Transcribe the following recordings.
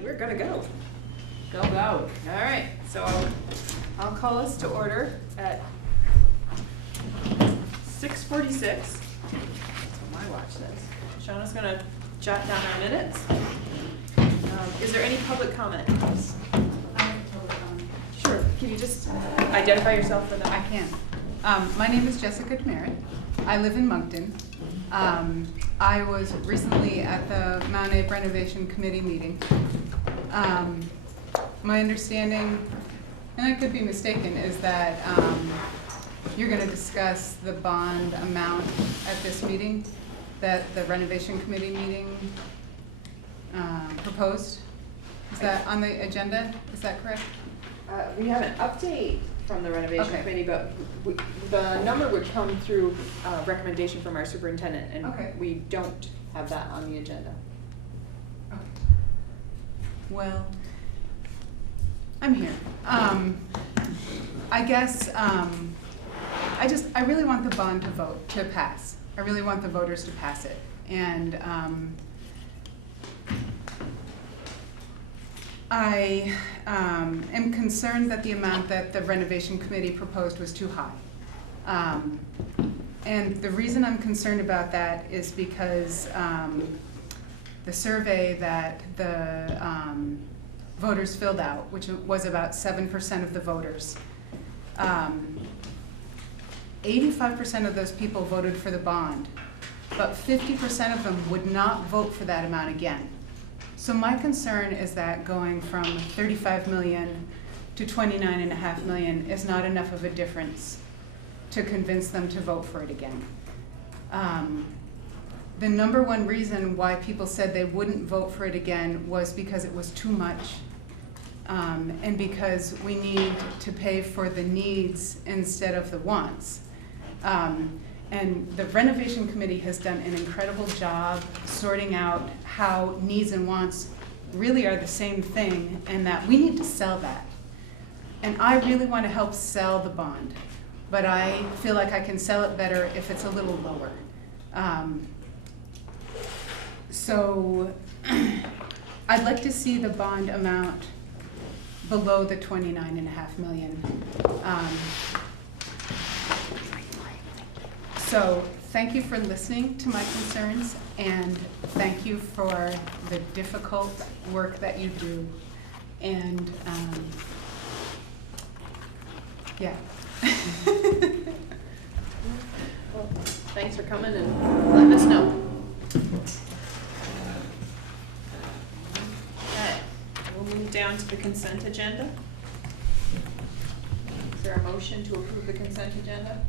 right, we're gonna go. Go, go. All right, so I'll call us to order at 6:46. That's what my watch says. Shauna's gonna jot down our minutes. Is there any public comment? I have a public comment. Sure, can you just identify yourself for that? I can. My name is Jessica Demerit. I live in Moncton. I was recently at the MtAbe Renovation Committee meeting. My understanding, and I could be mistaken, is that you're going to discuss the bond amount at this meeting that the Renovation Committee meeting proposed. Is that on the agenda? Is that correct? We have an update from the Renovation Okay. Committee, but the number would come through recommendation from our superintendent, and Okay. we don't have that on the agenda. Okay. Well, I'm here. I guess I really want the bond to pass. I really want the voters to pass it. And I am concerned that the amount that the Renovation Committee proposed was too high. And the reason I'm concerned about that is because the survey that the voters filled out, which was about 7% of the voters, 85% of those people voted for the bond, but 50% of them would not vote for that amount again. So my concern is that going from 35 million to 29.5 million is not enough of a difference to convince them to vote for it again. The number one reason why people said they wouldn't vote for it again was because it was too much, and because we need to pay for the needs instead of the wants. And the Renovation Committee has done an incredible job sorting out how needs and wants really are the same thing, and that we need to sell that. And I really want to help sell the bond, but I feel like I can sell it better if it's a little lower. So I'd like to see the bond amount below the 29.5 million. So thank you for listening to my concerns, and thank you for the difficult work that you do. And yeah. Well, thanks for coming and letting us know. Okay, we'll move down to the consent agenda. Is there a motion to approve the consent agenda?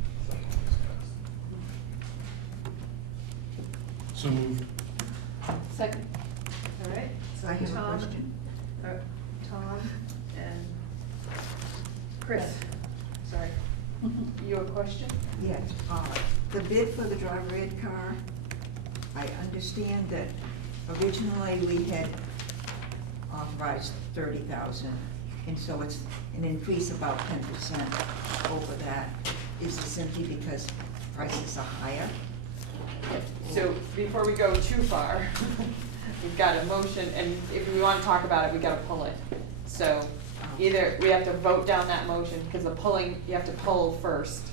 So moved. Second. All right. So I have a Tom. question. Tom and Chris. Sorry. You have a question? Yes, the bid for the drive red car, I understand that originally we had authorized 30,000, and so it's an increase about 10% over that. Is it simply because prices are higher? So before we go too far, we've got a motion, and if we want to talk about it, we got to pull it. So either we have to vote down that motion, because the pulling, you have to pull first.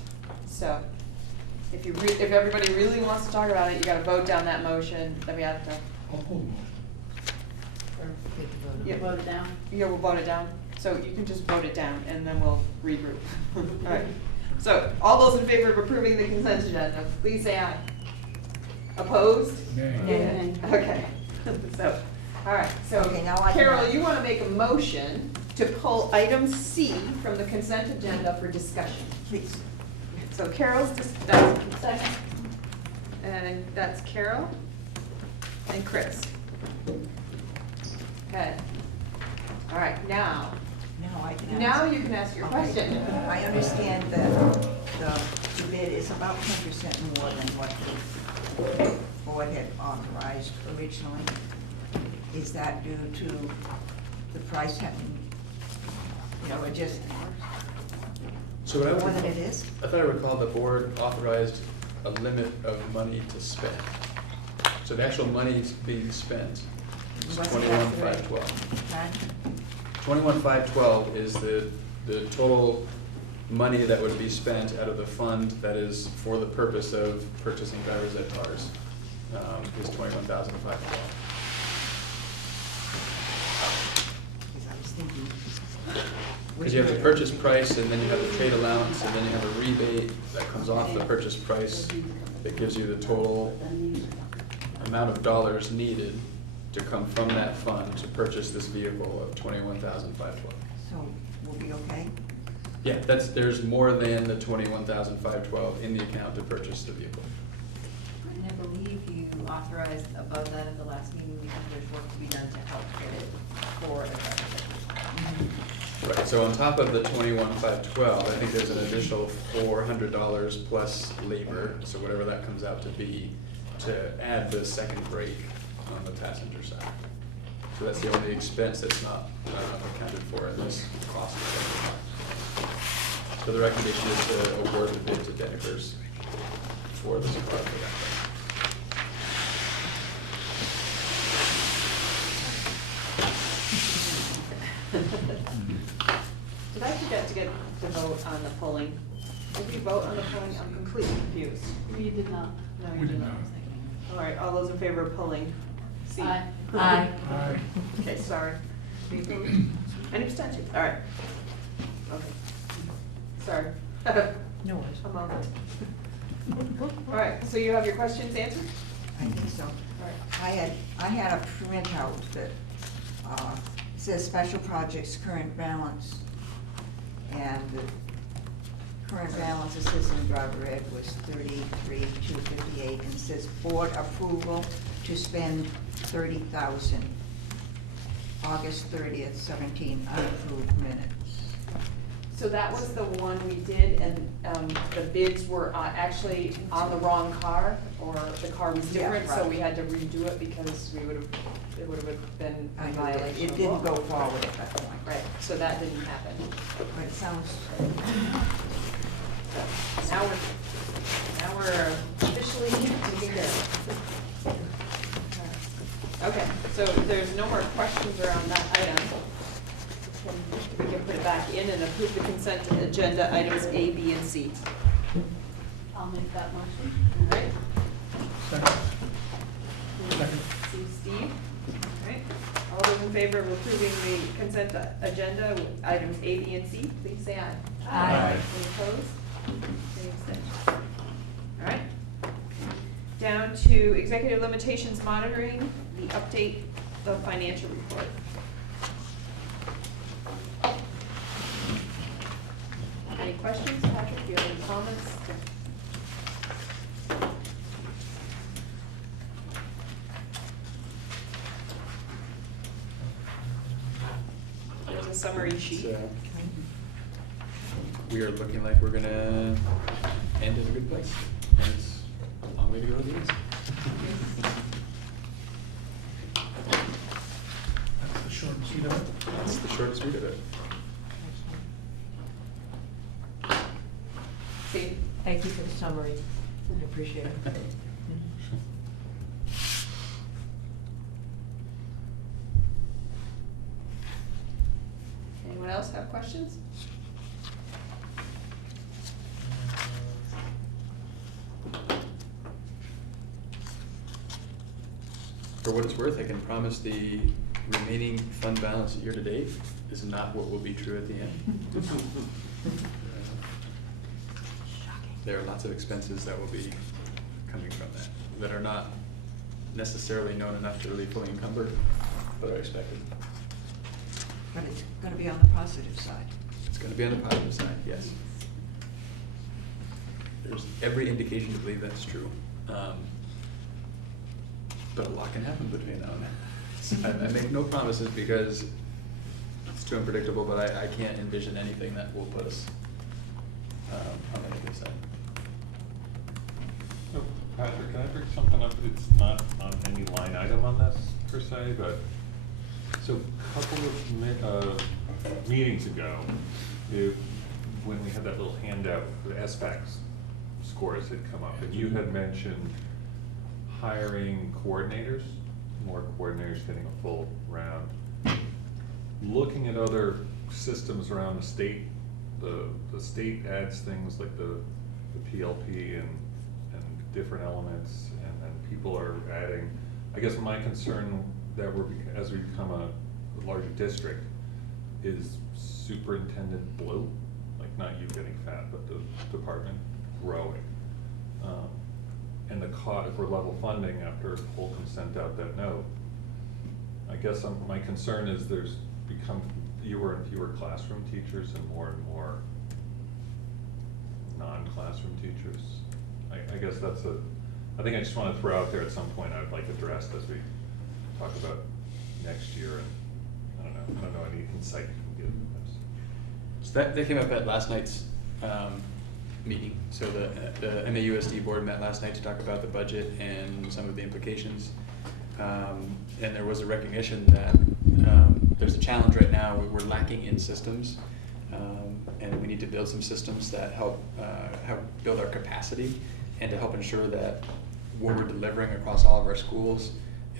So if if everybody really wants to talk about it, you got to vote down that motion. Then we have to. I'll pull them. Yeah, Vote it down. Yeah, we'll vote it down. So you can just vote it down, and then we'll regroup. All right. So all those in favor of approving the consent agenda, please say aye. Opposed? Nay. Okay. So, all right. So Okay, now I can Carol, ask. you want to make a motion to pull item C from the consent agenda for discussion. Please. So Carol's that's second, and that's Carol and Chris. Okay. All right. Now Now I can ask. Now you can ask your Okay. question. I understand that the bid is about 10% more than what the board had authorized originally. Is that due to the price having, adjusted So what I more would- than it is? I thought I recalled the board authorized a limit of money to spend. So the actual money being spent What's 21,512. Huh? 21,512 is the total money that would be spent out of the fund that is for the purpose of purchasing driver's ed cars, is 21,512. Because I was thinking. Because you have the purchase price, and then you have the trade allowance, and then you have a rebate that comes off the purchase price that gives you the total amount of dollars needed to come from that fund to purchase this vehicle of 21,512. So we'll be okay? Yeah, there's more than the 21,512 in the account to purchase the vehicle. And I believe you authorized above that at the last meeting because there's work to be done to help get it for the budget. Right, so on top of the 21,512, I think there's an additional $400 plus labor, so whatever that comes out to be, to add the second brake on the passenger side. So that's the only expense that's not accounted for in this cost. So the recommendation is to award the bid to Dennickers for this car for that Did I forget to get to vote on the polling? Did we vote on the polling? I'm completely confused. You did not. No, you did not. All right, all those in favor of polling? C. Aye. Aye. Okay, sorry. Any opposed? Any abstentions? All right. Okay. Sorry. No worries. A moment. All right, so you have your questions answered? I think so. All right. I had a printout that says special projects current balance. And the current balance, it says in driver ed, was 33,258, and it says board approval to spend 30,000. August 30th, 17 unapproved minutes. So that was the one we did, and the bids were actually on the wrong car, or the car was Yeah, different, so right. we had to redo it because it would have been I a know violation it of didn't law. go forward at that point. Right, so that didn't happen. But it sounds, Now we're officially taking care of it. Okay, so if there's no more questions around that item, we can put it back in and approve the consent agenda items A, B, and C. I'll make that motion. All right? Steve? All right. All those in favor of approving the consent agenda with items A, B, and C, please say aye. Aye. Any opposed? Any abstentions? All right. Down to executive limitations monitoring, the update of financial report. Any questions, Patrick? Do you have any comments? There's a summary sheet. So, we are looking like we're gonna end in a good place. And it's a long way to go to the end. That's the short and sweet of it. That's the short and sweet of it. See? Thank you for the summary. I appreciate it. Anyone else have questions? For what it's worth, I can promise the remaining fund balance year to date is not what will be true at the end. There are lots of expenses that will be coming from that are not necessarily known enough to really fully encumber, but are expected. but it's gonna be on the positive side. It's gonna be on the positive side, yes. There's every indication to believe that's true. But a lot can happen between now and then. So I make no promises because it's too unpredictable, but I can't envision anything that will put us on the negative side. So, Patrick, can I bring something up? It's not on any line item on this per se, but, so a couple of meetings ago, when we had that little handout, the SBAC scores had come up, and you had mentioned hiring coordinators more coordinators getting a full round. Looking at other systems around the state, the state adds things like the PLP and different elements, and then people are adding. I guess my concern that as we become a larger district is superintendent bloat, like not you getting fat, but the department growing. And the cost for level funding after Holcomb sent out that note. I guess my concern is there's become fewer and fewer classroom teachers and more non-classroom teachers. I guess I think I just want to throw out there at some point I'd like addressed as we talk about next year, and I don't know any insight you can give this. So that came up at last night's meeting. So the MAUSD board met last night to talk about the budget and some of the implications. And there was a recognition that there's a challenge right now. We're lacking in systems, and we need to build some systems that help build our capacity and to help ensure that what we're delivering across all of our schools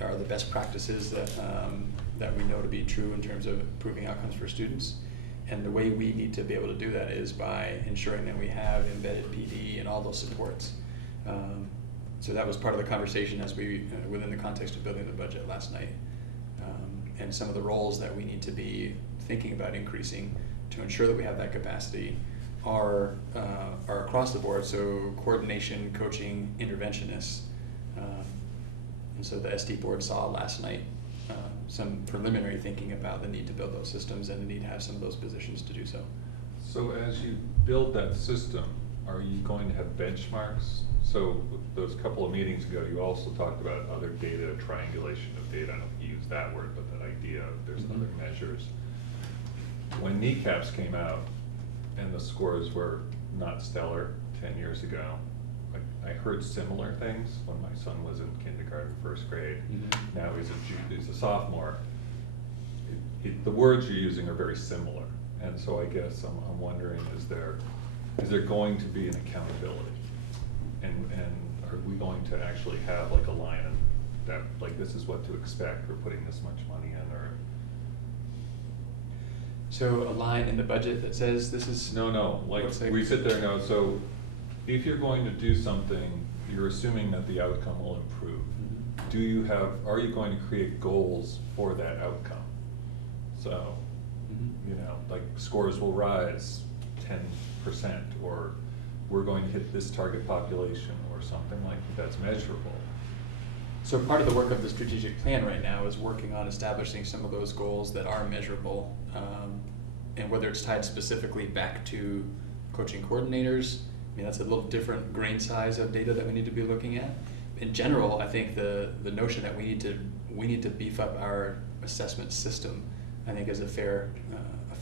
are the best practices that we know to be true in terms of improving outcomes for students. And the way we need to be able to do that is by ensuring that we have embedded PD and all those supports. So that was part of the conversation as we, within the context of building the budget last night. And some of the roles that we need to be thinking about increasing to ensure that we have that capacity are across the board. So coordination, coaching, interventionists. And so the SD board saw last night some preliminary thinking about the need to build those systems and the need to have some of those positions to do so. So as you build that system, are you going to have benchmarks? So those couple of meetings ago, you also talked about other data, triangulation of data. I don't know if you use that word, but that idea of there's other measures. When kneecaps came out and the scores were not stellar 10 years ago, I heard similar things when my son was in kindergarten, first grade. Mm-hmm. Now he's a sophomore. The words you're using are very similar. And so I guess I'm wondering, is there going to be an accountability? And are we going to actually have like a line that, like, this is what to expect, we're putting this much money in, or? So a line in the budget that says this is? No, like we sit there and go, so if you're going to do something, you're assuming that the outcome will improve. Mm-hmm. Are you going to create goals for that outcome? So, like scores will rise 10%, or we're going to hit this target population, or something like that's measurable. So part of the work of the strategic plan right now is working on establishing some of those goals that are measurable, and whether it's tied specifically back to coaching coordinators. I mean, that's a little different grain size of data that we need to be looking at. In general, I think the notion that we need to beef up our assessment system, I think, is a fair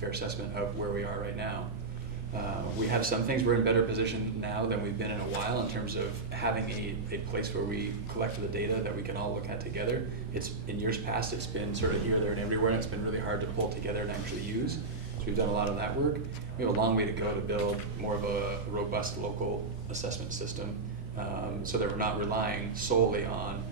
assessment of where we are right now. We have some things we're in better position now than we've been in a while in terms of having a place where we collect the data that we can all look at together. It's in years past, it's been sort of here, there, and everywhere, and it's been really hard to pull together and actually use. So we've done a lot of that work. We have a long way to go to build more of a robust local assessment system, so that we're not relying solely on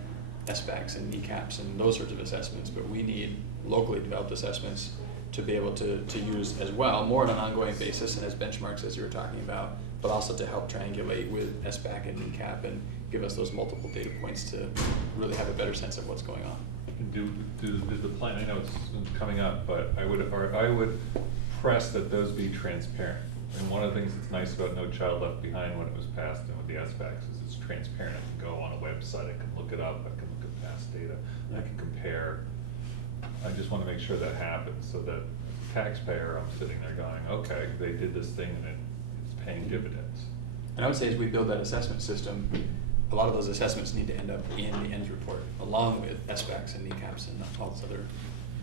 SBACs and kneecaps and those sorts of assessments, but we need locally developed assessments to be able to use as well, more on an ongoing basis and as benchmarks as you were talking about, but also to help triangulate with SBAC and kneecap and give us those multiple data points to really have a better sense of what's going on. Do the plan, I know it's coming up, but I would press that those be transparent. And one of the things that's nice about No Child Left Behind when it was passed and with the SBACs is it's transparent. I can go on a website, I can look it up, I can look at past data, I can compare. I just want to make sure that happens so that taxpayer, I'm sitting there going, okay, they did this thing and it's paying dividends. And I would say as we build that assessment system, a lot of those assessments need to end up in the ends report, along with SBACs and kneecaps and all those other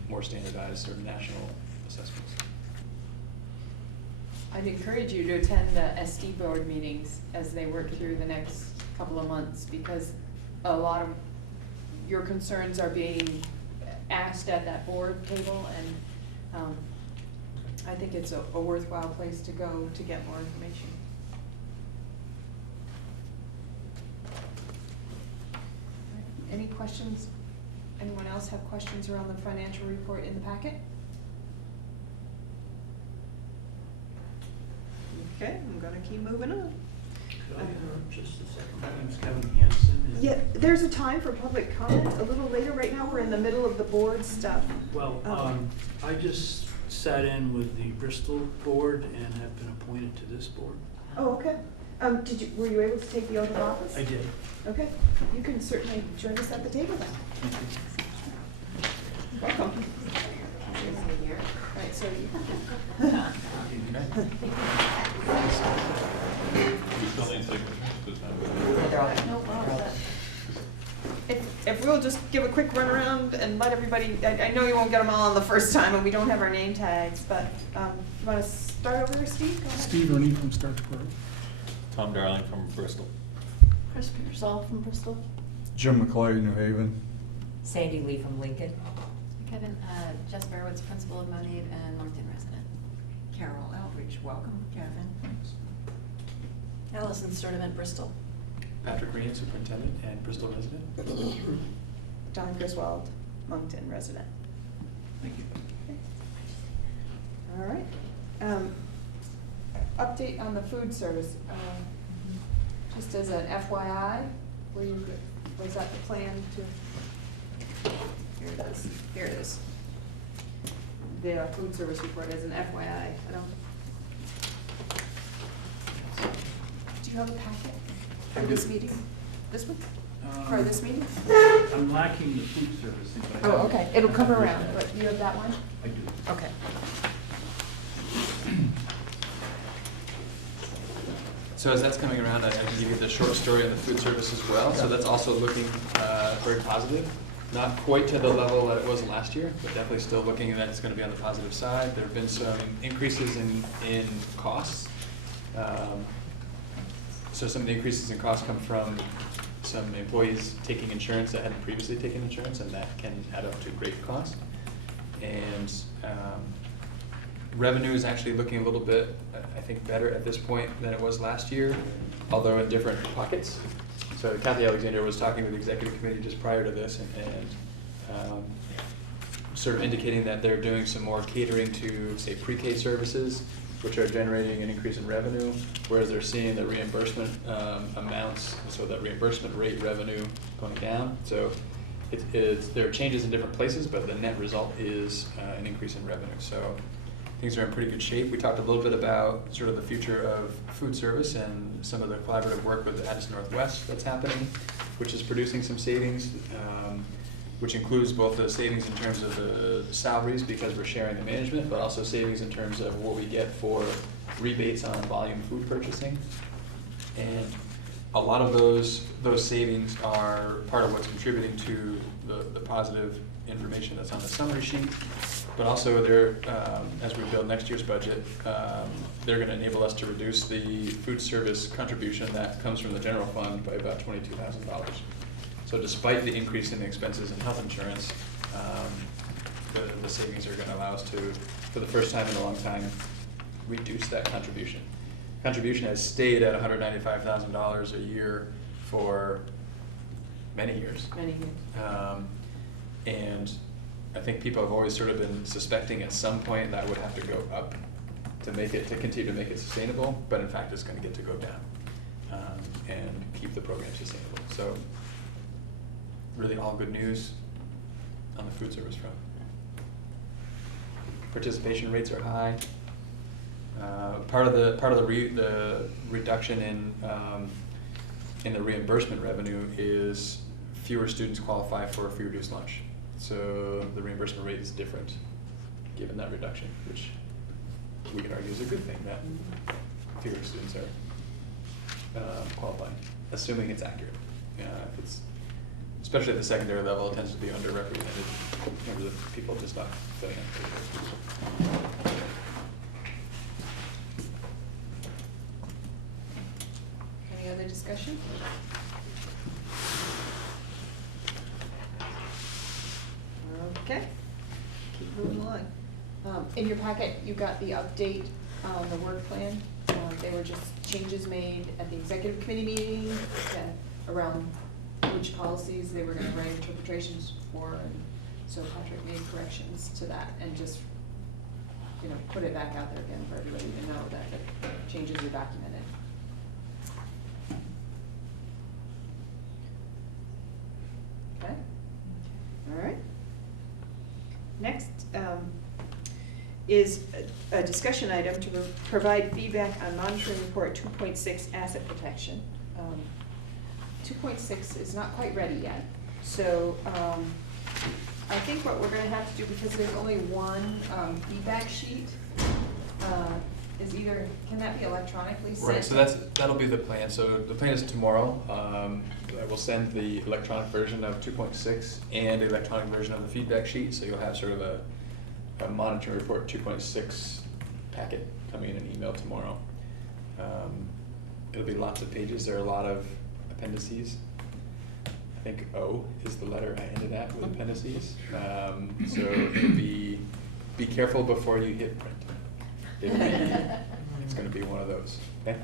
more standardized or national assessments. I'd encourage you to attend the SD board meetings as they work through the next couple of months, because a lot of your concerns are being asked at that board table, and I think it's a worthwhile place to go to get more information. Any questions? Anyone else have questions around the financial report in the packet? Okay, I'm gonna keep moving on. Could I interrupt just a second? My name's Kevin Hansen. and- Yeah, there's a time for public comment a little later. Right now, we're in the middle of the board stuff. Well, I just sat in with the Bristol board and have been appointed to this board. Oh, okay. Were you able to take the oath of office? I did. Okay, you can certainly join us at the table then. Welcome. Right, so you. We still need signatures this time. No problem. If we'll just give a quick run around and let everybody, I know you won't get them all on the first time and we don't have our name tags, but you want to start over, Steve? Go ahead. Steve Rooney from Starksport. Tom Darling from Bristol. Chris Pearsall from Bristol. Jim McClary, New Haven. Sandy Lee from Lincoln. Kevin, Jess Barowitz, principal of MtAbe and Moncton resident. Carol Eldridge, welcome, Kevin. Allison Sturdivant, Bristol. Patrick Green, superintendent and Bristol resident. Don Griswold, Moncton resident. Thank you. All right. Update on the food service. Just as an FYI, was that the plan to? Here it is. Here it is. The food service report as an FYI. I don't. Do you have a packet I for do. this meeting? This one? For this meeting? I'm lacking the food service thing, but I Oh, have- okay. It'll come around, but you have that one? I do. Okay. So as that's coming around, I can give you the short story on the food service as well. So that's also looking very positive. Not quite to the level that it was last year, but definitely still looking that it's going to be on the positive side. There have been some increases in costs. So some of the increases in costs come from some employees taking insurance that hadn't previously taken insurance, and that can add up to great costs. And revenue is actually looking a little bit, I think, better at this point than it was last year, although in different pockets. So Kathy Alexander was talking with the executive committee just prior to this and sort of indicating that they're doing some more catering to, say, pre-K services, which are generating an increase in revenue, whereas they're seeing the reimbursement amounts, so that reimbursement rate revenue going down. So there are changes in different places, but the net result is an increase in revenue. So things are in pretty good shape. We talked a little bit about sort of the future of food service and some of the collaborative work with Addison Northwest that's happening, which is producing some savings, which includes both the savings in terms of the salaries because we're sharing the management, but also savings in terms of what we get for rebates on volume food purchasing. And a lot of those savings are part of what's contributing to the positive information that's on the summary sheet. But also they're, as we build next year's budget, they're gonna enable us to reduce the food service contribution that comes from the general fund by about $22,000. So despite the increase in the expenses in health insurance, the savings are gonna allow us to, for the first time in a long time, reduce that contribution. Contribution has stayed at $195,000 a year for many years. Many years. And I think people have always sort of been suspecting at some point that would have to go up to continue to make it sustainable, but in fact it's gonna get to go down and keep the program sustainable. So really all good news on the food service front. Participation rates are high. Part of the reduction in the reimbursement revenue is fewer students qualify for a free reduced lunch. So the reimbursement rate is different, given that reduction, which we could argue is a good thing, that fewer students are qualifying, assuming it's accurate. If it's, especially at the secondary level, it tends to be underrepresented in terms of people just not filling out. Any other discussion? Okay, keep moving along. In your packet, you got the update on the work plan. They were just changes made at the executive committee meeting around which policies they were gonna write interpretations for, and so Patrick made corrections to that and just, you know, put it back out there again for everybody to know that the changes are documented. Okay, all right. Next, is a discussion item to provide feedback on monitoring report 2.6 asset protection. 2.6 is not quite ready yet, so I think what we're gonna have to do, because there's only one feedback sheet, is either, can that be electronically sent? Right, so that'll be the plan. So the plan is tomorrow. I will send the electronic version of 2.6 and the electronic version of the feedback sheet, so you'll have sort of a monitoring report 2.6 packet coming in an email tomorrow. It'll be lots of pages. There are a lot of appendices. I think O is the letter I ended at with appendices. So it'll be careful before you hit print. It's gonna be one of those, okay?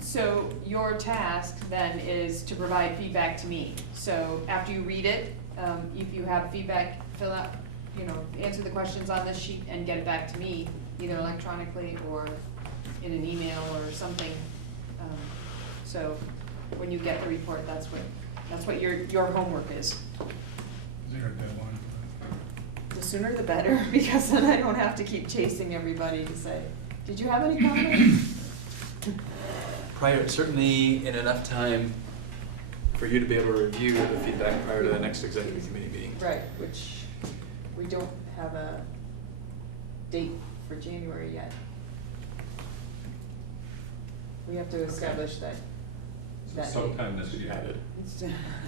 So your task then is to provide feedback to me. So after you read it, if you have feedback, fill out, you know, answer the questions on this sheet and get it back to me, either electronically or in an email or something. So when you get the report, that's what your homework is. Is there a deadline for that? The sooner the better, because then I don't have to keep chasing everybody to say, did you have any comments? Certainly in enough time for you to be able to review the feedback prior to the next executive committee meeting. Right, which we don't have a date for January yet. We have to establish that. So sometime this year.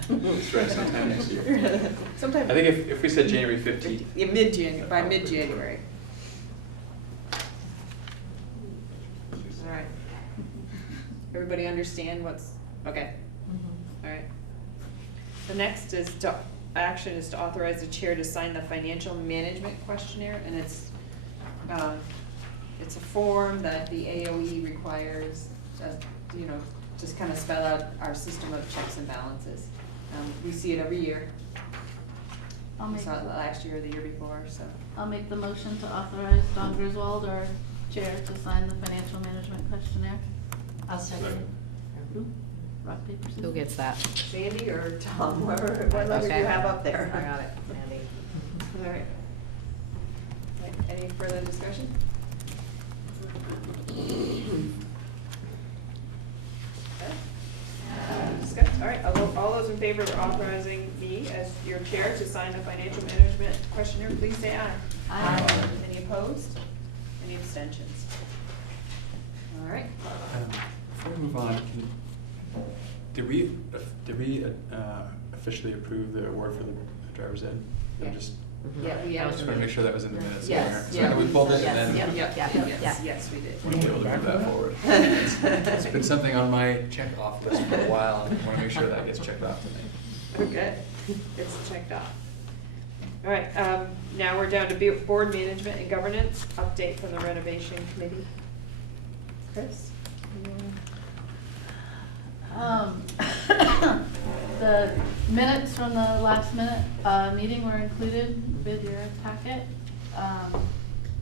That's right, sometime next year. Sometime. I think if we said January 15th. Yeah, by mid-January. All right. Everybody understand what's, okay, all right. The next action is to authorize the chair to sign the financial management questionnaire, and it's a form that the AOE requires, you know, just kind of spell out our system of checks and balances. We see it every year. I'll We make, saw it last year or the year before, so. I'll make the motion to authorize Don Griswold, our chair, to sign the financial management questionnaire. I'll second. Rock, paper, scissors. Who gets that? Sandy or Tom, whoever you Okay. have up there. I got it, Mandy. All right. Any further discussion? Discuss, all right, all those in favor of authorizing me as your chair to sign the financial management questionnaire, please say aye. Aye. Any opposed? Any abstentions? All right. Before we move on, did we officially approve the award for the driver's ed? Yeah. Just Yeah, we That was want to make sure that was in the minutes Yes, somewhere. So we pulled it and Yes, then Yes, we did. we'll be able to move that forward. It's been something on my check-off list for a while, and I want to make sure that gets checked off tonight. Okay, it's checked off. All right, now we're down to board management and governance, update from the renovation committee. Chris? The minutes from the last meeting were included with your packet. I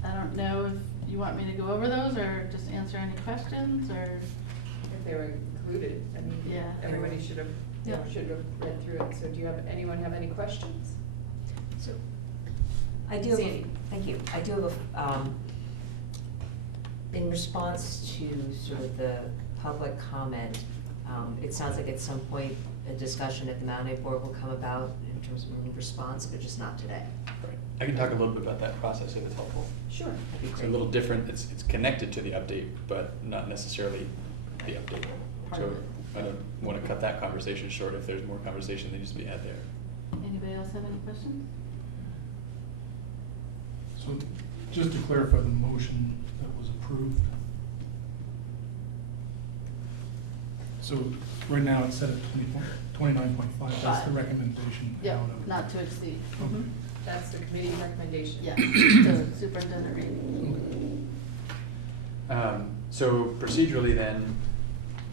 don't know if you want me to go over those or just answer any questions, or? If they were included, I mean, Yeah. everybody should have, Yeah. read through it. So do you have, anyone have any questions? So, I do have, Sandy. thank you, I do have in response to sort of the public comment, it sounds like at some point a discussion at the MtAbe board will come about in terms of response, but just not today. Right. I can talk a little bit about that process if it's helpful. Sure. That'd be It's a great. little different, it's connected to the update, but not necessarily the update. So I don't want to cut that conversation short if there's more conversation that needs to be had there. Anybody else have any questions? So just to clarify the motion that was approved. So right now it's set at 29.5, that's the recommendation Yep, out of. not to exceed. Okay. That's the committee recommendation. Yeah, the superintendent rating. Okay. So procedurally then,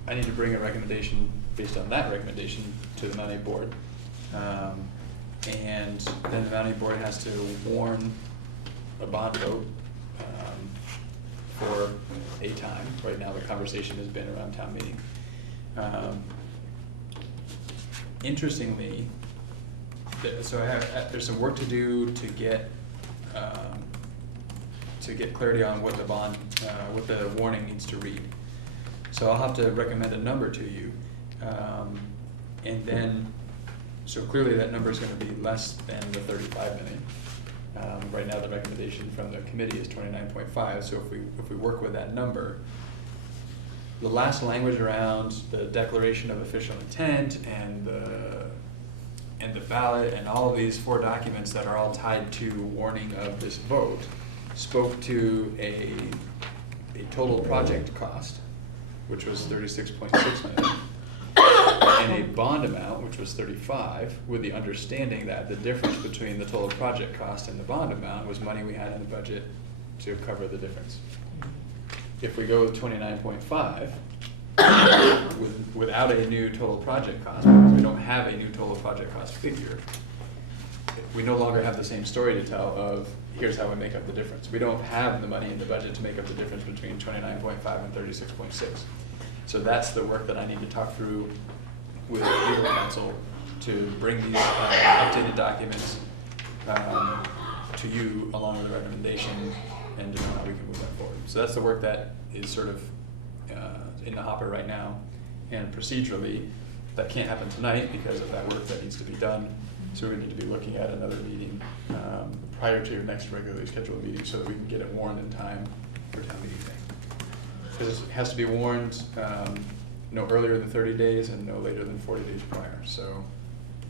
I need to bring a recommendation based on that recommendation to the MtAbe board. And then the MtAbe board has to warn a bond vote for a time. Right now, the conversation has been around town meeting. Interestingly, so there's some work to do to get clarity on what the bond, what the warning needs to read. So I'll have to recommend a number to you, and then, so clearly that number is going to be less than the 35 million. Right now, the recommendation from the committee is 29.5. So if we work with that number, the last language around the declaration of official intent and the ballot and all of these 4 documents that are all tied to warning of this vote spoke to a total project cost, which was 36.6 million, and a bond amount, which was 35, with the understanding that the difference between the total project cost and the bond amount was money we had in the budget to cover the difference. If we go with 29.5, without a new total project cost, because we don't have a new total project cost figure, we no longer have the same story to tell of, here's how we make up the difference. We don't have the money in the budget to make up the difference between 29.5 and 36.6. So that's the work that I need to talk through with legal counsel to bring these updated documents to you along with the recommendation and to know how we can move that forward. So that's the work that is sort of in the hopper right now. And procedurally, that can't happen tonight because of that work that needs to be done. So we need to be looking at another meeting prior to your next regularly scheduled meeting so that we can get it warned in time for town meeting day. Because it has to be warned no earlier than 30 days and no later than 40 days prior. So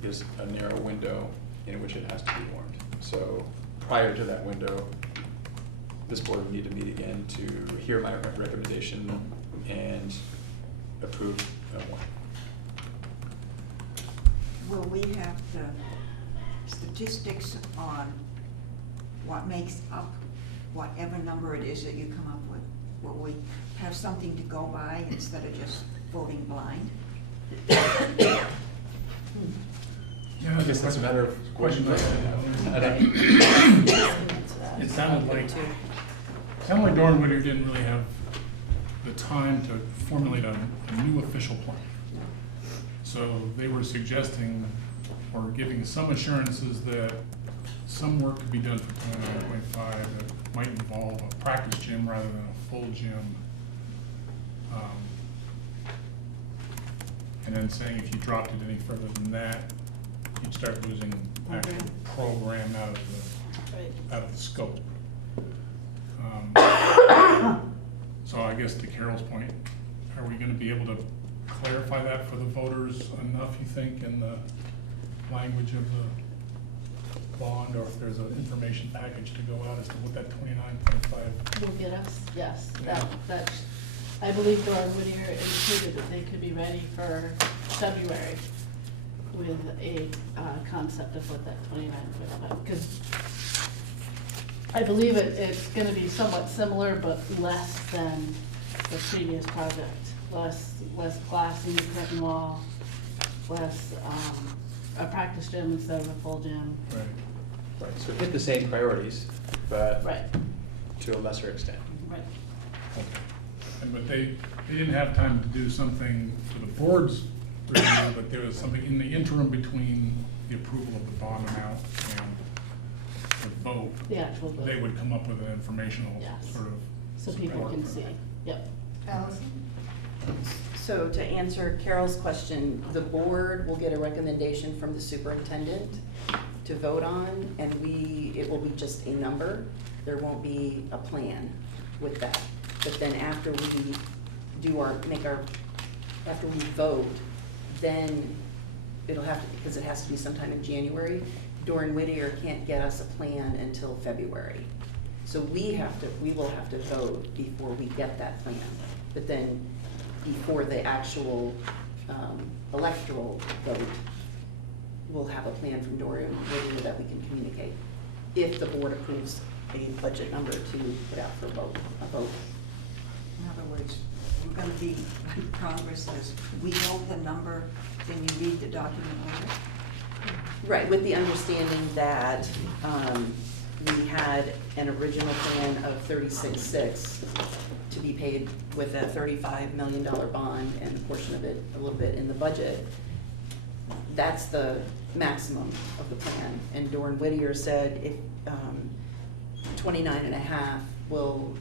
there's a narrow window in which it has to be warned. So prior to that window, this board would need to meet again to hear my recommendation and approve a warning. Will we have the statistics on what makes up whatever number it is that you come up with? Will we have something to go by instead of just voting blind? Yeah, I guess that's a matter of question. I don't- It sounded like Doran Whittier didn't really have the time to formulate a new official plan. So they were suggesting or giving some assurances that some work could be done for 29.5 that might involve a practice gym rather than a full gym. And then saying if you dropped it any further than that, you'd start losing actual program out of the scope. So I guess to Carol's point, are we gonna be able to clarify that for the voters enough, you think, in the language of the bond, or if there's an information package to go out as to what that 29.5? Will get us, yes, Yeah. that, I believe Doran Whittier indicated that they could be ready for February with a concept of what that 29.5, because I believe it's gonna be somewhat similar, but less than the previous project. Less class in the curtain wall, less a practice gym instead of a full gym. Right. Right, so hit the same priorities, but Right, to a lesser extent. right. Okay. But they didn't have time to do something for the board's review, but there was something in the interim between the approval of the bond amount and the vote. The actual vote. They would come up with an informational Yes. sort of So people support can for see, that. yep. Allison? So to answer Carol's question, the board will get a recommendation from the superintendent to vote on, and it will be just a number. There won't be a plan with that. But then after we after we vote, then it'll have to, because it has to be sometime in January, Doran Whittier can't get us a plan until February. So we will have to vote before we get that plan. But then before the actual electoral vote, we'll have a plan from Doran Whittier that we can communicate, if the board approves a budget number to put out for a vote. In other words, we're gonna be, like Congress says, we know the number, then you read the document later? Right, with the understanding that we had an original plan of 36.6 to be paid with a $35 million bond and a portion of it, a little bit in the budget. That's the maximum of the plan. And Dorn Whittier said if 29.5 will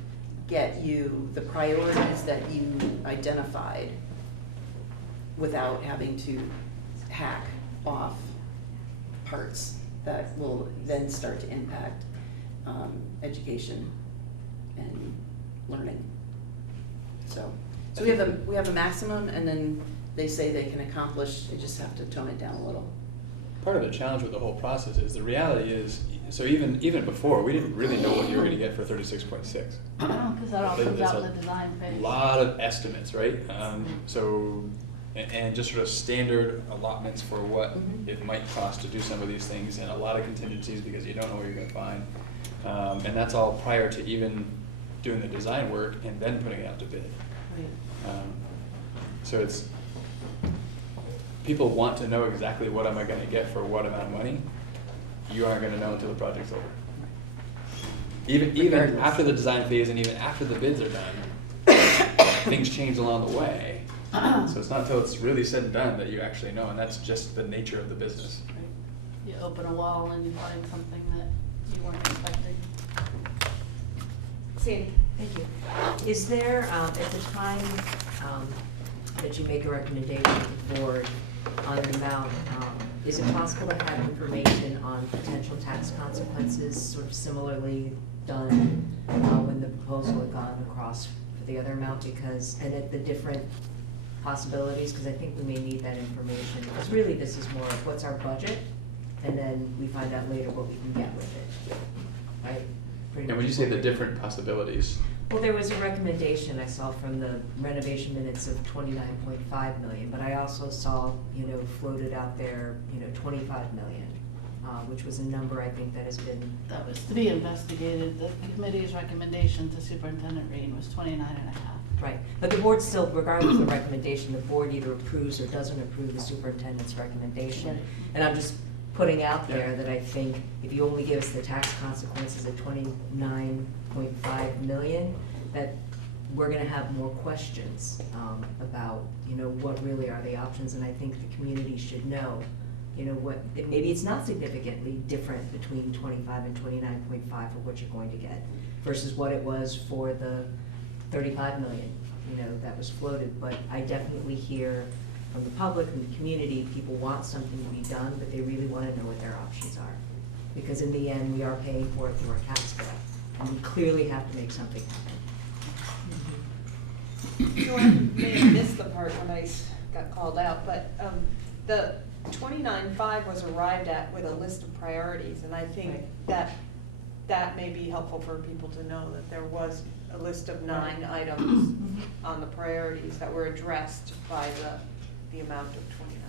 get you the priorities that you identified without having to hack off parts that will then start to impact education and learning. So we have a maximum, and then they say they can accomplish, they just have to tone it down a little. Part of the challenge with the whole process is the reality is, so even before, we didn't really know what you were gonna get for 36.6. Because that all comes It's out in a the design phase. Lot of estimates, right? And just sort of standard allotments for what Mhm. it might cost to do some of these things, and a lot of contingencies because you don't know what you're gonna find. And that's all prior to even doing the design work and then putting it out to bid. So it's, people want to know exactly what am I gonna get for what amount of money. You aren't gonna know until the project's over. Even Regardless. after the design phase and even after the bids are done, things change along the way. So it's not until it's really said and done that you actually know, and that's just the nature of the business. You open a wall and you find something that you weren't expecting. Sandy? Thank you. Is there, at the time that you make a recommendation to the board on an amount, is it possible to have information on potential tax consequences, sort of similarly done when the proposal had gone across for the other amount? Because, and at the different possibilities, because I think we may need that information. Because really, this is more of what's our budget, and then we find out later what we can get with it, right? Pretty And when much you say what the we- different possibilities, Well, there was a recommendation I saw from the renovation minutes of 29.5 million, but I also saw, floated out there, 25 million, which was a number I think that has been, That was to be investigated. The committee's recommendation to Superintendent Reed was 29.5. right. But the board still, regardless of the recommendation, the board either approves or doesn't approve the superintendent's recommendation. And I'm just putting out there that I think if you only give us the tax consequences at 29.5 million, that we're gonna have more questions about, what really are the options, and I think the community should know, maybe it's not significantly different between 25 and 29.5 for what you're going to get versus what it was for the 35 million, that was floated. But I definitely hear from the public and the community, people want something to be done, but they really want to know what their options are. Because in the end, we are paying for it through our tax bill, and we clearly have to make something happen. So I may have missed the part when I got called out, but the 29.5 was arrived at with a list of priorities, and I think Right. that may be helpful for people to know that there was a list of 9 items on the priorities that were addressed by the amount of 29.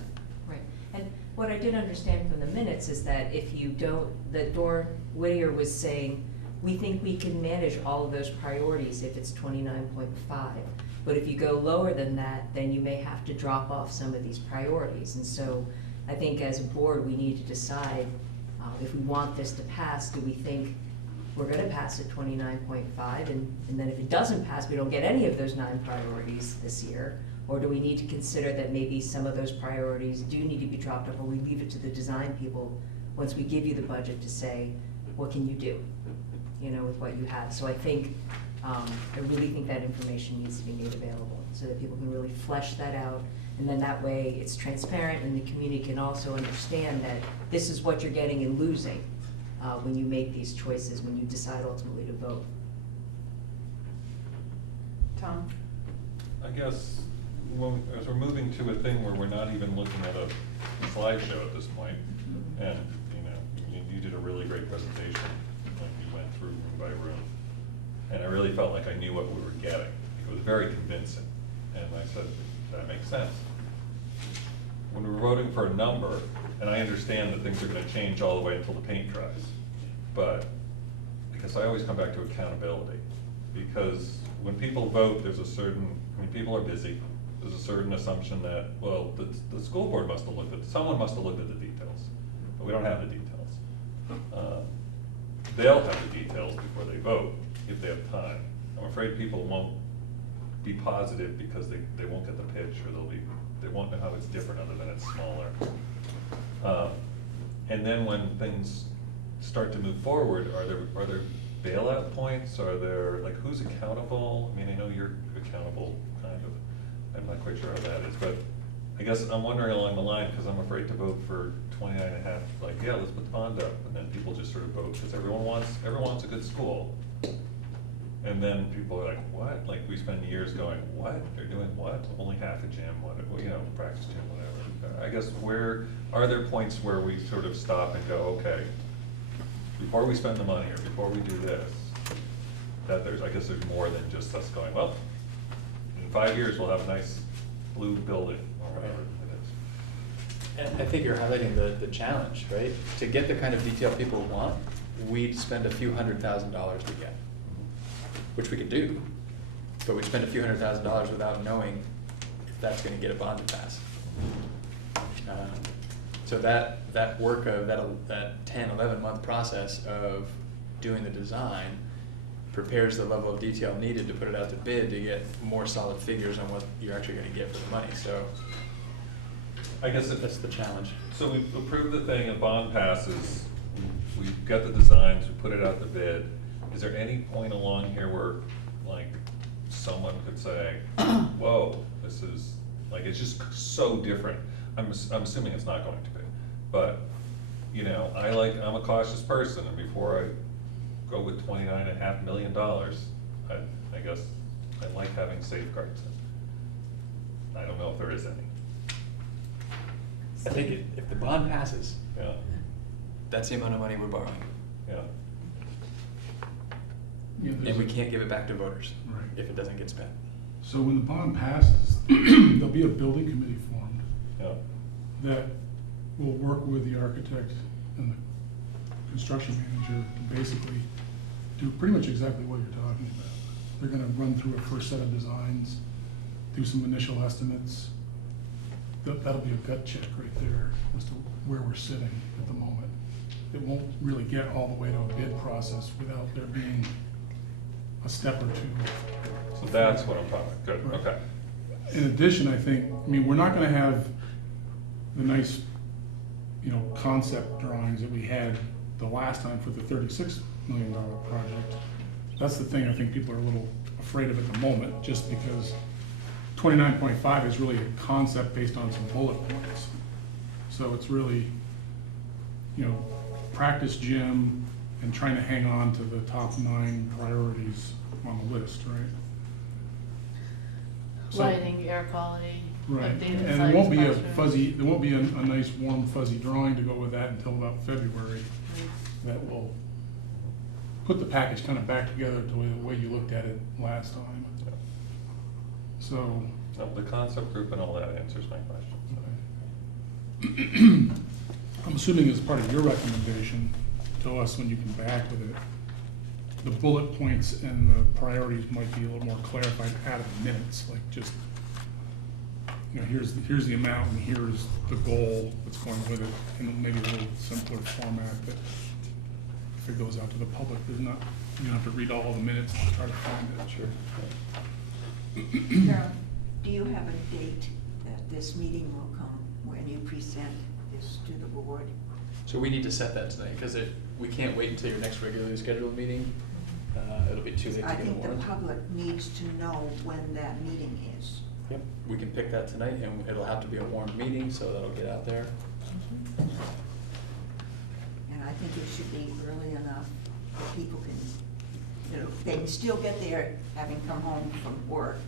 Right, and what I did understand from the minutes is that if you don't, that Dorn Whittier was saying, we think we can manage all of those priorities if it's 29.5. But if you go lower than that, then you may have to drop off some of these priorities. And so I think as a board, we need to decide if we want this to pass, do we think we're gonna pass at 29.5, and then if it doesn't pass, we don't get any of those 9 priorities this year? Or do we need to consider that maybe some of those priorities do need to be dropped off, or we leave it to the design people, once we give you the budget, to say, what can you do, with what you have? So I think, I really think that information needs to be made available, so that people can really flesh that out. And then that way, it's transparent, and the community can also understand that this is what you're getting and losing when you make these choices, when you decide ultimately to vote. Tom? I guess, as we're moving to a thing where we're not even looking at a slideshow at this point, and, you did a really great presentation, like you went through room by room, and I really felt like I knew what we were getting. It was very convincing, and I said, that makes sense. When we're voting for a number, and I understand that things are gonna change all the way until the paint dries, but, because I always come back to accountability. because when people vote, there's a certain, I mean, people are busy. There's a certain assumption that, well, the school board must have looked at, someone must have looked at the details, but we don't have the details. They'll have the details before they vote, if they have time. I'm afraid people won't be positive because they won't get the pitch, or they won't know how it's different other than it's smaller. And then when things start to move forward, are there bailout points? Are there, like, who's accountable? I mean, I know you're accountable, kind of. I'm not quite sure how that is, but I guess I'm wondering along the line, because I'm afraid to vote for 29.5, like, yeah, let's put the bond up, and then people just sort of vote, because everyone wants a good school. And then people are like, what? Like, we spend years going, what? They're doing what? Only half a gym, what, you know, practice gym, whatever. I guess are there points where we sort of stop and go, okay, before we spend the money, or before we do this, that I guess there's more than just us going, well, in 5 years, we'll have a nice blue building, or whatever it is. And I think you're highlighting the challenge, right? To get the kind of detail people want, we'd spend a few $100,000s to get, which we could do, but we'd spend a few $100,000s without knowing if that's gonna get a bond to pass. So that work of that 10, 11-month process of doing the design prepares the level of detail needed to put it out to bid to get more solid figures on what you're actually gonna get for the money, so. I guess That's the challenge. So we've approved the thing, a bond passes, we've got the designs, we put it out to bid. Is there any point along here where, like, someone could say, whoa, this is, like, it's just so different? I'm assuming it's not going to be, but, you know, I'm a cautious person, and before I go with $29.5 million, I guess I like having safeguards. I don't know if there is any. I think if the bond passes, Yeah, that's the amount of money we're borrowing. yeah. Yeah, there's And we a- can't give it back to voters Right. if it doesn't get spent. So when the bond passes, there'll be a building committee formed Yeah, that will work with the architect and the construction manager to basically do pretty much exactly what you're talking about. They're gonna run through a first set of designs, do some initial estimates. That'll be a gut check right there as to where we're sitting at the moment. It won't really get all the way to a bid process without there being a step or two. so that's what I'm talking about, good, Right. okay. In addition, I mean, we're not gonna have the nice, concept drawings that we had the last time for the $36 million project. That's the thing I think people are a little afraid of at the moment, just because 29.5 is really a concept based on some bullet points. So it's really, practice gym and trying to hang on to the top 9 priorities on the list, right? So- Lighting, air quality, Right, updated and there science won't be a classrooms. fuzzy, there won't be a nice warm fuzzy drawing to go with that until about February. That will put the package kind of back together to the way you looked at it last time. So, No, the concept group and all that answers my question. I'm assuming as part of your recommendation to us when you come back with it, the bullet points and the priorities might be a little more clarified out of the minutes, like just, here's the amount and here's the goal that's going with it, in maybe a little simpler format that if it goes out to the public, you don't have to read all the minutes to try to find it. Sure. Carol, do you have a date that this meeting will come when you present this to the board? So we need to set that tonight, because we can't wait until your next regularly scheduled meeting. It'll be too late to I get a think the warrant. public needs to know when that meeting is. Yep, we can pick that tonight, and it'll have to be a warned meeting, so that'll get out there. And I think it should be early enough that people can, they can still get there having come home from work.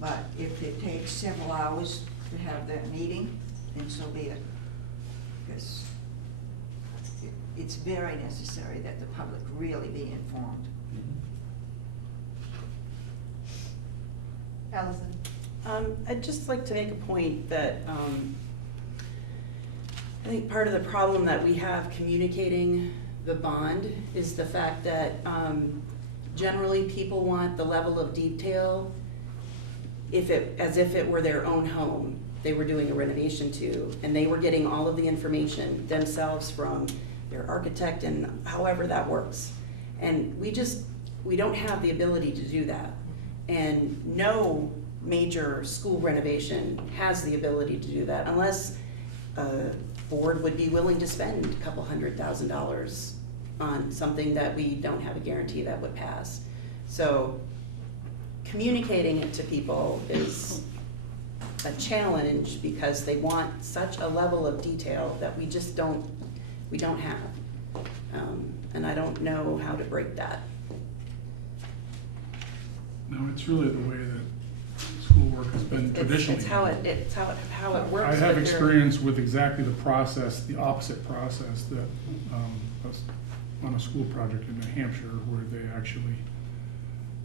But if it takes several hours to have that meeting, then so be it. Because it's very necessary that the public really be informed. Allison? I'd just like to make a point that I think part of the problem that we have communicating the bond is the fact that generally people want the level of detail as if it were their own home they were doing a renovation to, and they were getting all of the information themselves from their architect and however that works. And we don't have the ability to do that. And no major school renovation has the ability to do that unless a board would be willing to spend a couple $100,000 on something that we don't have a guarantee that would pass. So communicating it to people is a challenge because they want such a level of detail that we don't have. And I don't know how to break that. No, it's really the way that schoolwork has been traditionally. It's how it works. I but have there- experience with exactly the process, the opposite process that, on a school project in New Hampshire where they actually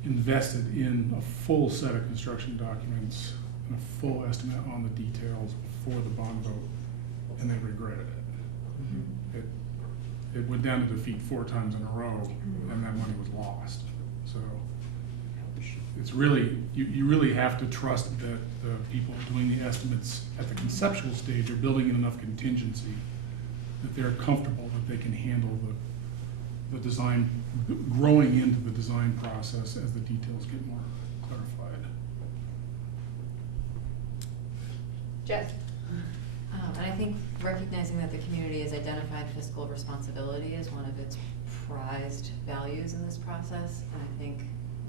invested in a full set of construction documents and a full estimate on the details before the bond vote, and they regretted it. It went down to defeat 4 times in a row, and that money was lost. So it's really, you really have to trust that the people doing the estimates at the conceptual stage are building in enough contingency that they're comfortable that they can handle the design, growing into the design process as the details get more clarified. Jess? And I think recognizing that the community has identified fiscal responsibility as one of its prized values in this process, and I think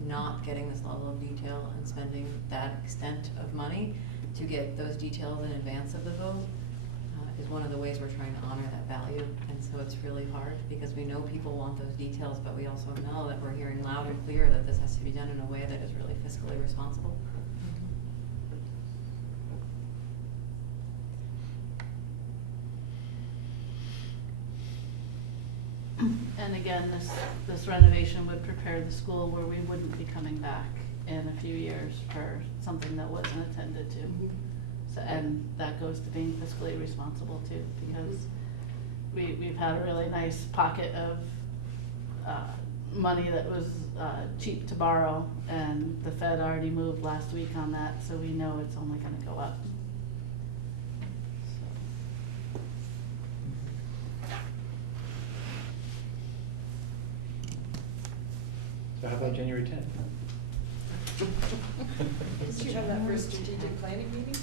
not getting this level of detail and spending that extent of money to get those details in advance of the vote is one of the ways we're trying to honor that value. And so it's really hard because we know people want those details, but we also know that we're hearing loud and clear that this has to be done in a way that is really fiscally responsible. And again, this renovation would prepare the school where we wouldn't be coming back in a few years for something that wasn't attended to. So, and that goes to being fiscally responsible too, because we've had a really nice pocket of money that was cheap to borrow, and the Fed already moved last week on that, so we know it's only gonna go up. So how about January 10th? Did you have that for a strategic planning meeting?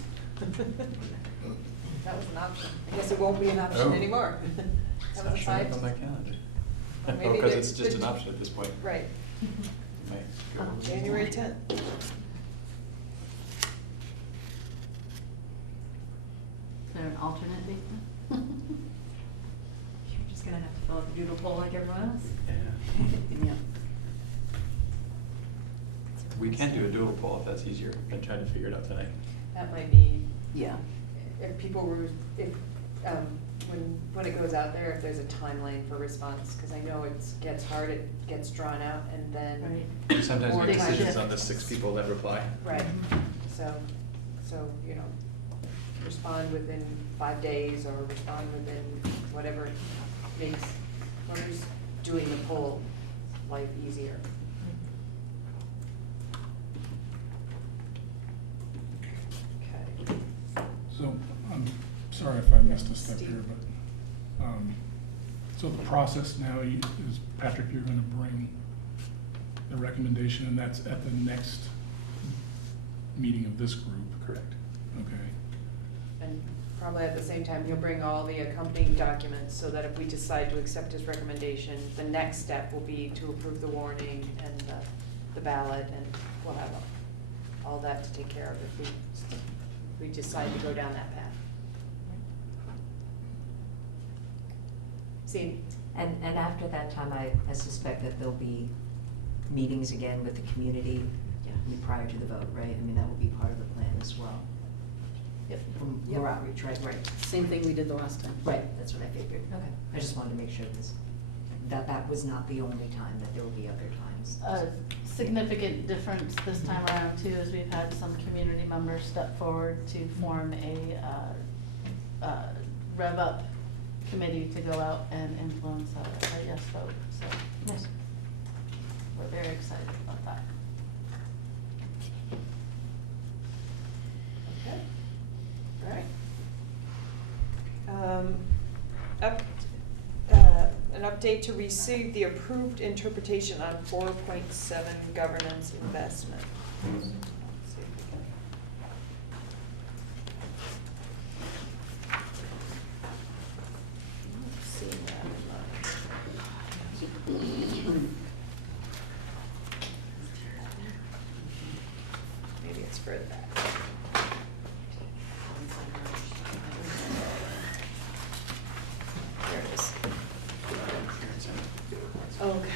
That was an option. I guess it won't be an option Oh. anymore. It's That not was a showing side. up on my calendar. Well, Oh, maybe because the- it's just the- an option at this point. Right. Might go- January 10th. Is there an alternate date then? You're just gonna have to fill out the doodle poll like everyone else. Yeah. Yeah. We can do a doodle poll if that's easier than trying to figure it out tonight. That might be, Yeah. if people were, when it goes out there, if there's a timeline for response, because I know it gets hard, it gets drawn out, and then. Right. Sometimes More make time decisions on the shifts. 6 people that reply. Right, so, you know, respond within 5 days, or respond within whatever makes, whoever's doing the poll life easier. Okay. So, I'm sorry if I missed a step Steve. here, but, so the process now is, Patrick, you're gonna bring the recommendation, and that's at the next meeting of this group? Correct. Okay. And probably at the same time, he'll bring all the accompanying documents, so that if we decide to accept his recommendation, the next step will be to approve the warning and the ballot, and we'll have all that to take care of if we decide to go down that path. See, And after that time, I suspect that there'll be meetings again with the community prior to the vote, right? I mean, that will be part of the plan as well. Yep. From more outreach, right? Same thing we did the last time. Right, that's what I figured. Okay. I just wanted to make sure that was not the only time, that there will be other times. A significant difference this time around too is we've had some community members step forward to form a Rev Up committee to go out and influence a yes vote, so. Nice. we're very excited about that. Okay, all right. An update to receive the approved interpretation on 4.7 governance investment. Let's see if we can- I'm seeing that in my- Maybe it's further back. There it is. Okay.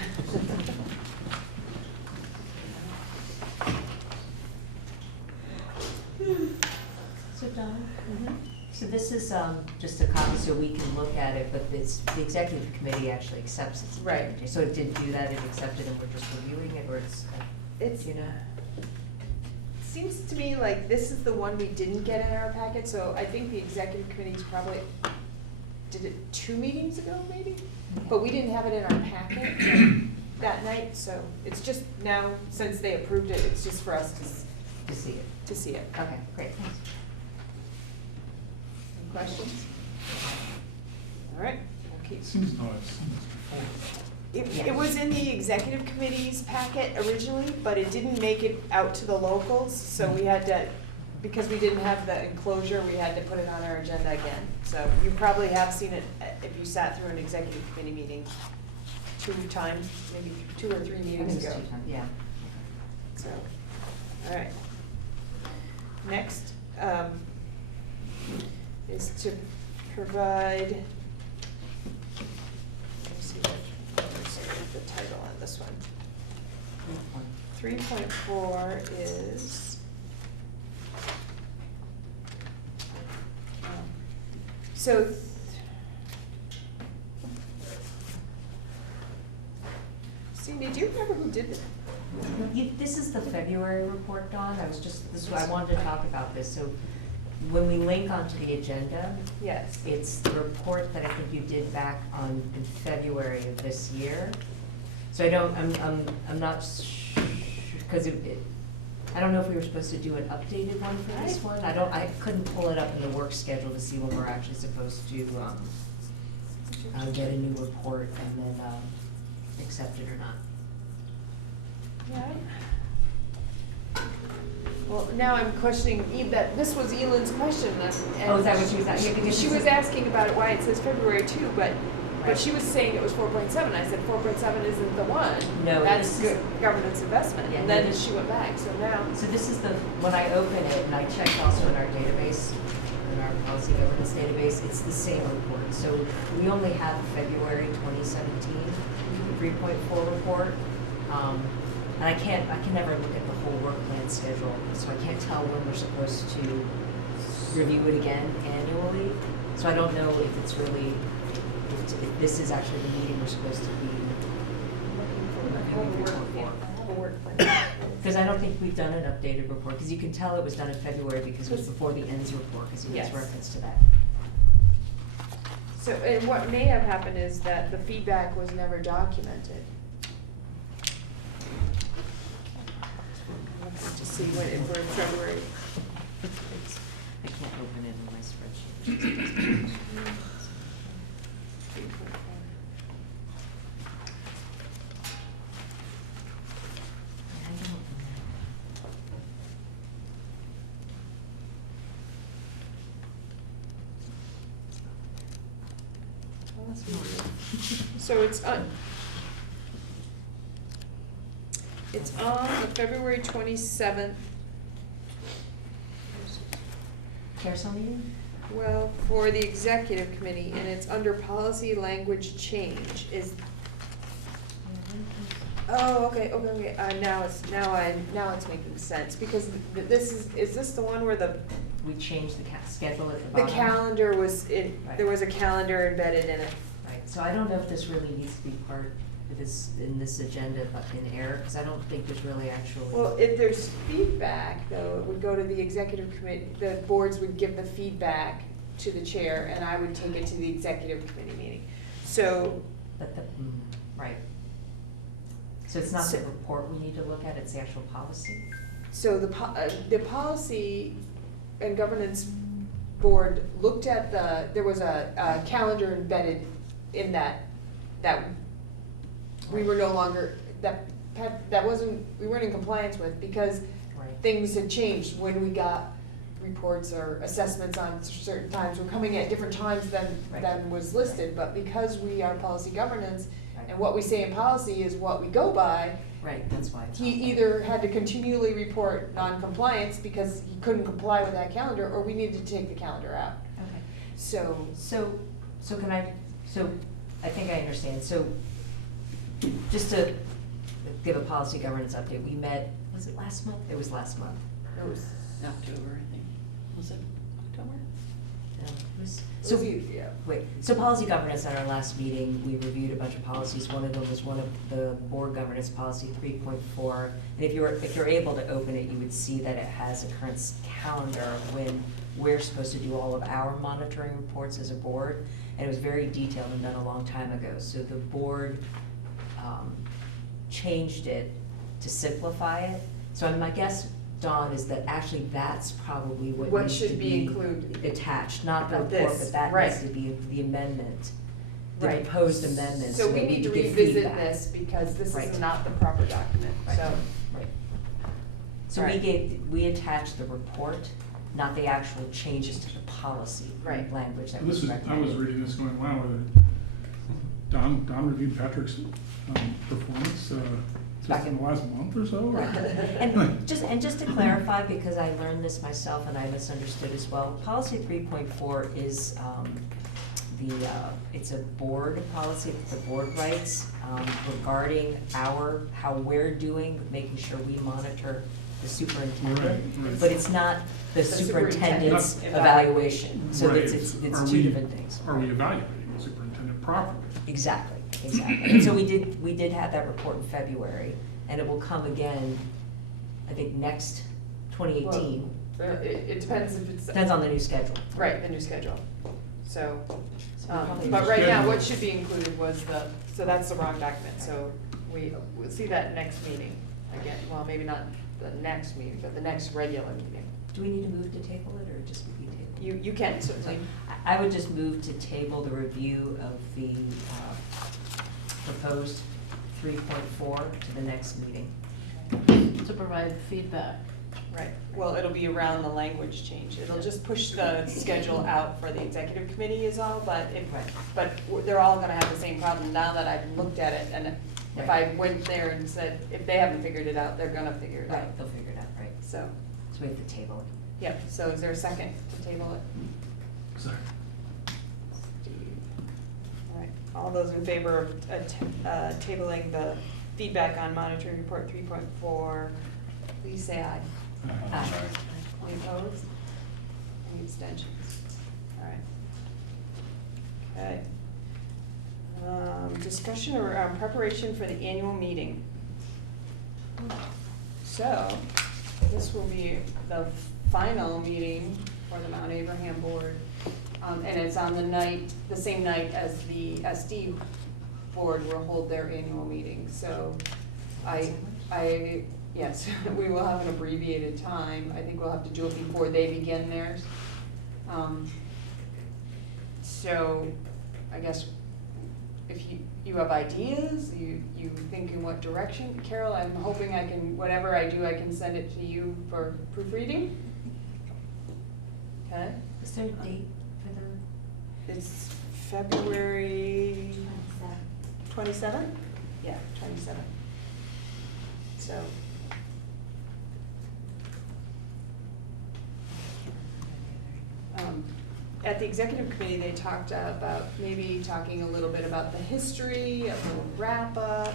So Don, so this is just a copy so we can look at it, but it's, the executive committee actually accepts it. Right. So it did do that, it accepted, and we're just reviewing it, or It's, you know? seems to me like this is the one we didn't get in our packet, so I think the executive committee's probably, did it 2 meetings ago, maybe? But we didn't have it in our packet that night, so it's just now, since they approved it, it's just for us To see it. to see it. Okay, great, thanks. Any questions? All right, we'll keep. Seems though I've seen this before. It was in the executive committee's packet originally, but it didn't make it out to the locals, so we had to, because we didn't have the enclosure, we had to put it on our agenda again. So you probably have seen it if you sat through an executive committee meeting 2 times, maybe 2 or 3 meetings It's ago. 2 times, yeah. So, all right. Next, is to provide, let me see the title on this one. 3.4 is, so, Cindy, do you remember who did this? This is the February report, Dawn, I was just, this, I wanted to talk about this, so when we link onto the agenda, Yes. it's the report that I think you did back in February of this year. So I don't, I'm not because I don't know if we were supposed to do an updated one for this one. I couldn't pull it up in the work schedule to see when we're actually supposed to, get a new report and then, accept it or not. Yeah. Well, now I'm questioning that, this was Ellen's question, and. Oh, is that what she was asking? Yeah, because She this was is- asking about it, why it says February 2, but Right. she was saying it was 4.7, I said 4.7 isn't the one. No, That's this is- governance investment, Yeah, and no, then this- she went back, so now. So this is the, when I open it, and I checked also in our database, in our policy governance database, it's the same report. So we only have February 2017 3.4 report. And I can never look at the whole work plan schedule, so I can't tell when we're supposed to review it again annually. So I don't know if it's really, if this is actually the meeting we're supposed to be. Because I don't think we've done an updated report, because you can tell it was done in February because it was before the ends report, because it Yes. makes reference to that. So, and what may have happened is that the feedback was never documented. Looking to see when, if we're in February. I can't open it in my spreadsheet. So it's on the February 27th, Carousel meeting? well, for the executive committee, and it's under policy language change, is, oh, okay, now it's making sense, because is this the one where the We changed the schedule at the the bottom. calendar was Right. there was a calendar embedded in it? Right, so I don't know if this really needs to be part of this, in this agenda, but in error, because I don't think there's really actually. Well, if there's feedback, though, it would go to the executive committee, the boards would give the feedback to the chair, and I would take it to the executive committee meeting. So, But right. So it's not the report we need to look at, it's the actual policy? So the policy and governance board looked at there was a calendar embedded in that we were no longer, we weren't in compliance with, because Right. things had changed when we got reports or assessments on certain times. We're coming at different times than was listed, but because we are policy governance, Right. and what we say in policy is what we go by, Right, that's why it's he on there. either had to continually report non-compliance because he couldn't comply with that calendar, or we needed to take the calendar out. Okay. So, So I think I understand, so just to give a policy governance update, we met, was it last month? It was last month. it was, October, I think. Was it October? No, it was- so, So, yeah. wait, so policy governance at our last meeting, we reviewed a bunch of policies. One of them was one of the board governance policy 3.4. And if you're able to open it, you would see that it has a current calendar of when we're supposed to do all of our monitoring reports as a board. And it was very detailed and done a long time ago. So the board changed it to simplify it. So my guess, Dawn, is that actually that's probably what What needs should to be be included. attached, not the Not report, this, but that right. needs to be the amendment, the Right. proposed amendment, So so we that we need to can get revisit feedback. this because this Right. is not the proper document, Right. so. Right. So Right. we attached the report, not the actual changes to the policy Right. language that And was this is, I recommended. was reading this going, wow, Don reviewed Patrick's performance just Back in in- the last month or so? or- And just to clarify, because I learned this myself and I misunderstood as well, policy 3.4 is it's a board policy that the board writes regarding how we're doing, making sure we monitor the superintendent. Right, right. But it's not the superintendent's superintendent's evaluation, so Right, it's are two we- different things. Are we evaluating the superintendent properly? Exactly. And so we did have that report in February, and it will come again, I think, next 2018. It depends if it's. Depends on the new schedule. Right, the new schedule. So, So we'll probably- but right now, Schedule. what should be included was so that's the wrong document, so we'll see that next meeting again. Well, maybe not the next meeting, but the next regular meeting. Do we need to move to table it, or just be tabled? You can certainly. I would just move to table the review of the proposed 3.4 to the next meeting. To provide feedback. Right, well, it'll be around the language change. It'll just push the schedule out for the executive committee is all, but they're all gonna have the same problem now that I've looked at it. And if I went there and said, if they haven't figured it out, they're gonna figure it out. Right, they'll figure it out, right. So, So we have to table it. yeah, so is there a second to table it? Sorry. Steve. All right, all those in favor of tabling the feedback on monitoring report 3.4, please say aye. Aye. Any opposed? Any abstentions? All right. Okay. Discussion or preparation for the annual meeting. So, this will be the final meeting for the Mount Abraham Board. And it's on the same night as the SD Board will hold their annual meeting. So, yes, we will have an abbreviated time. I think we'll have to do it before they begin theirs. So, I guess if you have ideas, you think in what direction, Carol, I'm hoping I can, whatever I do, I can send it to you for proofreading. Okay? Is there a date for the? It's February 27th? Yeah, 27th. So. At the executive committee, they talked about maybe talking a little bit about the history, a little wrap up.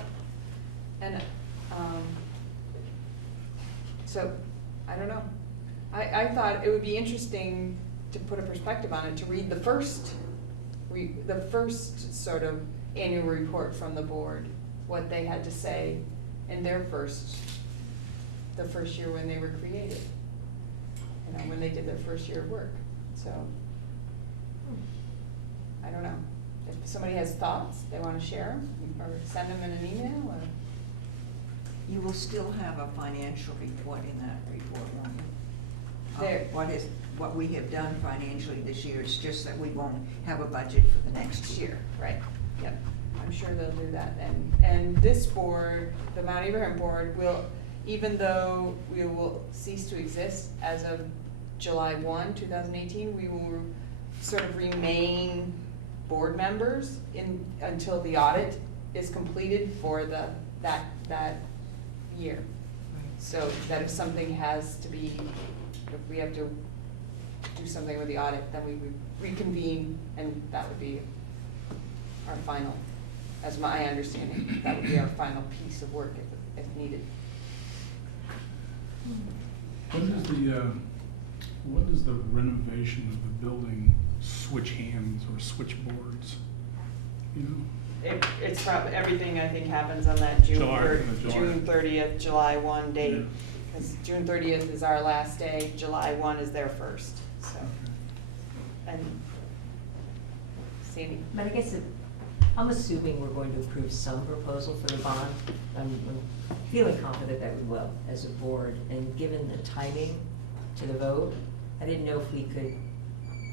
And, so, I don't know. I thought it would be interesting to put a perspective on it, to read the first sort of annual report from the board, what they had to say in their the first year when they were created. You know, when they did their first year of work, so. I don't know. If somebody has thoughts, they wanna share them, or send them in an email, or. You will still have a financial report in that report, won't you? There. What we have done financially this year, it's just that we won't have a budget for the next year. Right, yep, I'm sure they'll do that, and this board, the Mount Abraham board, will, even though we will cease to exist as of July 1, 2018, we will sort of remain board members until the audit is completed for that year. So that if something has to be, if we have to do something with the audit, then we would reconvene, and that would be our final, as my understanding, that would be our final piece of work if needed. What does the renovation of the building switch hands or switchboards? You know? It's probably, everything I think happens on that June July. 30th, July 1 date. Yeah. Because June 30th is our last day, July 1 is their first, so. And Sandy? But I guess I'm assuming we're going to approve some proposal for the bond. I'm feeling confident that we will as a board, and given the timing to the vote, I didn't know if we could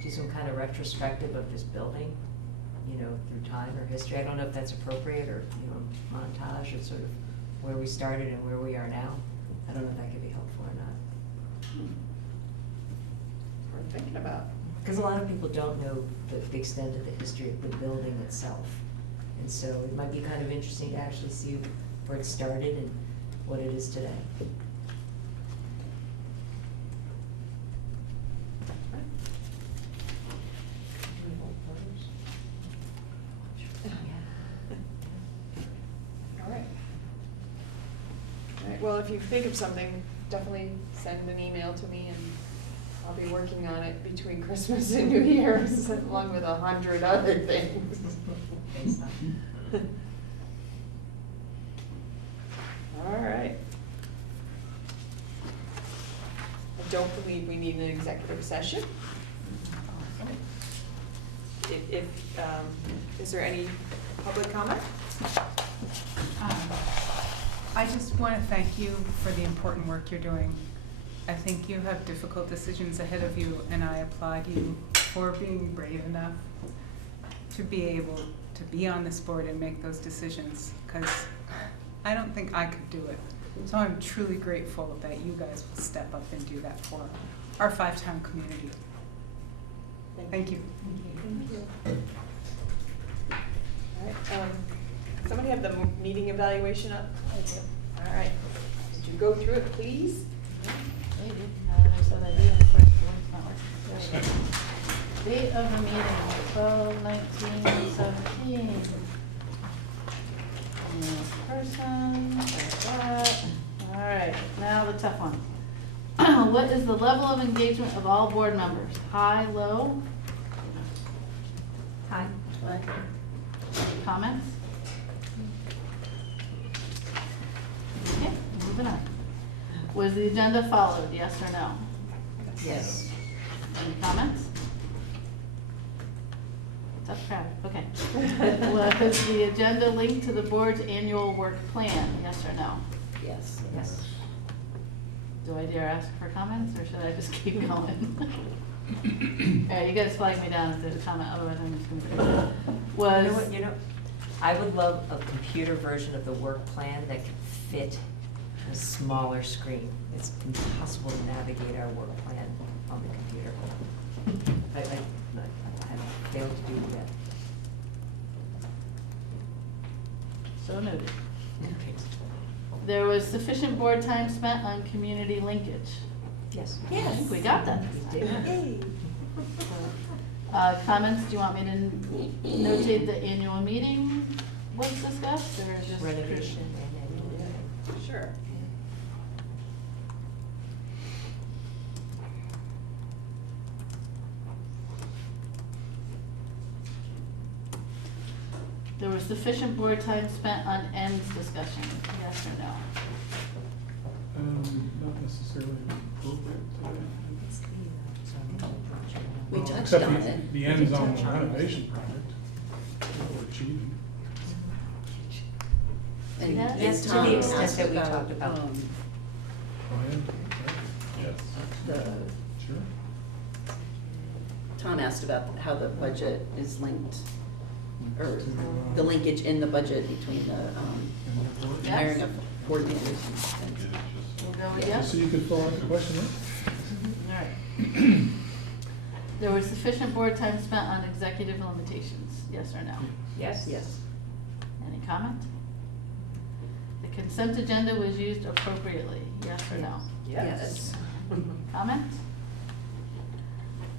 do some kind of retrospective of this building, you know, through time or history. I don't know if that's appropriate, or, you know, montage of sort of where we started and where we are now. I don't know if that could be helpful or not. Worth thinking about. Because a lot of people don't know the extent of the history of the building itself. And so it might be kind of interesting to actually see where it started and what it is today. All right. All right, well, if you think of something, definitely send an email to me, and I'll be working on it between Christmas and New Year's, along with 100 other things. All right. I don't believe we need an executive session. Is there any public comment? I just want to thank you for the important work you're doing. I think you have difficult decisions ahead of you, and I applaud you for being brave enough to be able to be on this board and make those decisions, because I don't think I could do it. So I'm truly grateful that you guys will step up and do that for our five-town community. Thank you. Thank you. All right, somebody have the meeting evaluation up? All right, did you go through it, please? Maybe. I said I did. Of course, it's not working. Date of the meeting, 12/19/17. Person, there's that. All right, now the tough one. What is the level of engagement of all board members? High, low? Hi. Comments? Okay, moving on. Was the agenda followed, yes or no? Yes. Any comments? Tough crowd, okay. Was the agenda linked to the board's annual work plan, yes or no? Yes. Yes. Do I dare ask for comments, or should I just keep going? All right, you guys flag me down if there's a comment, otherwise I'm just gonna forget. Was. You know, I would love a computer version of the work plan that could fit a smaller screen. It's impossible to navigate our work plan on the computer. I have failed to do that. So noted. Okay. There was sufficient board time spent on community linkage. Yes. I think we got that. We did. Comments, do you want me to notate the annual meeting was discussed, or just? Renovation and annual. Sure. There was sufficient board time spent on ends discussion, yes or no? Not necessarily appropriate today. We Well, touched except on the- it. The We ends did on touch the on it. renovation project, that we're achieving. And Yes. and Yes, to the Tom extent asked that we talked about. Go ahead. Yes. The, Sure. Tom asked about how the budget is linked, or the linkage in the budget between the, Yes. hiring of board members and It things. is just- We'll go with Yeah. yes. So you could fill out the question, right? All right. There was sufficient board time spent on executive limitations, yes or no? Yes? Yes. Any comment? The consent agenda was used appropriately, yes or no? Yes. Comment?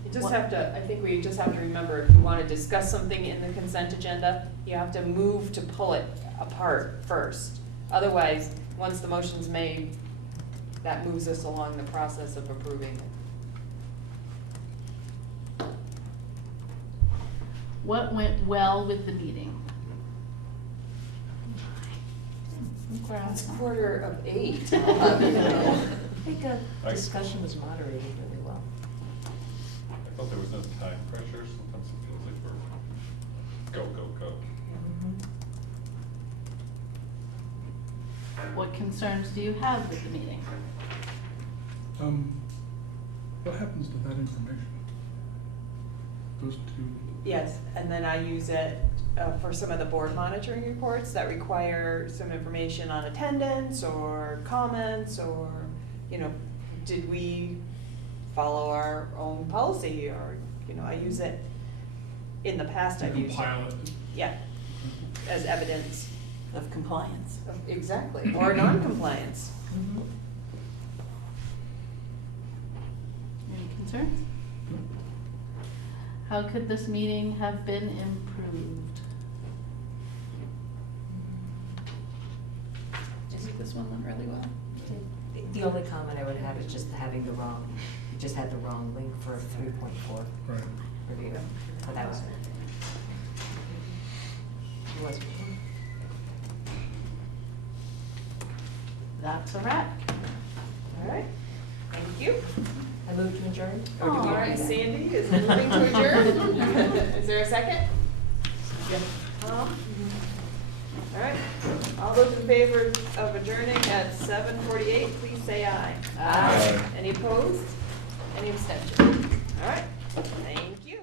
You just What- have to, I think we just have to remember, if you wanna discuss something in the consent agenda, you have to move to pull it apart first. Otherwise, once the motion's made, that moves us along the process of approving it. What went well with the meeting? It's 7:45. I think discussion was moderated really well. I thought there was no time pressure, sometimes it feels like we're go, go, go. What concerns do you have with the meeting? What happens to that information? Goes to, Yes, and then I use it for some of the board monitoring reports that require some information on attendance or comments or, you know, did we follow our own policy or, you know, I use it, in the past to I've used it. compile it? Yeah, as evidence Of compliance. of, exactly, or non-compliance. Any concerns? How could this meeting have been improved? I think this one went really well. The only comment I would have is just having the wrong, you just had the wrong link for 3.4 Right. review, but that was it. It was. That's a wrap. All right, thank you. I move to adjourn? Or do we All do right, that? Sandy is moving to adjourn. Is there a second? Tom? All right, all those in favor of adjourning at 7:48, please say aye. Aye. Any opposed? Any abstentions? All right, thank you.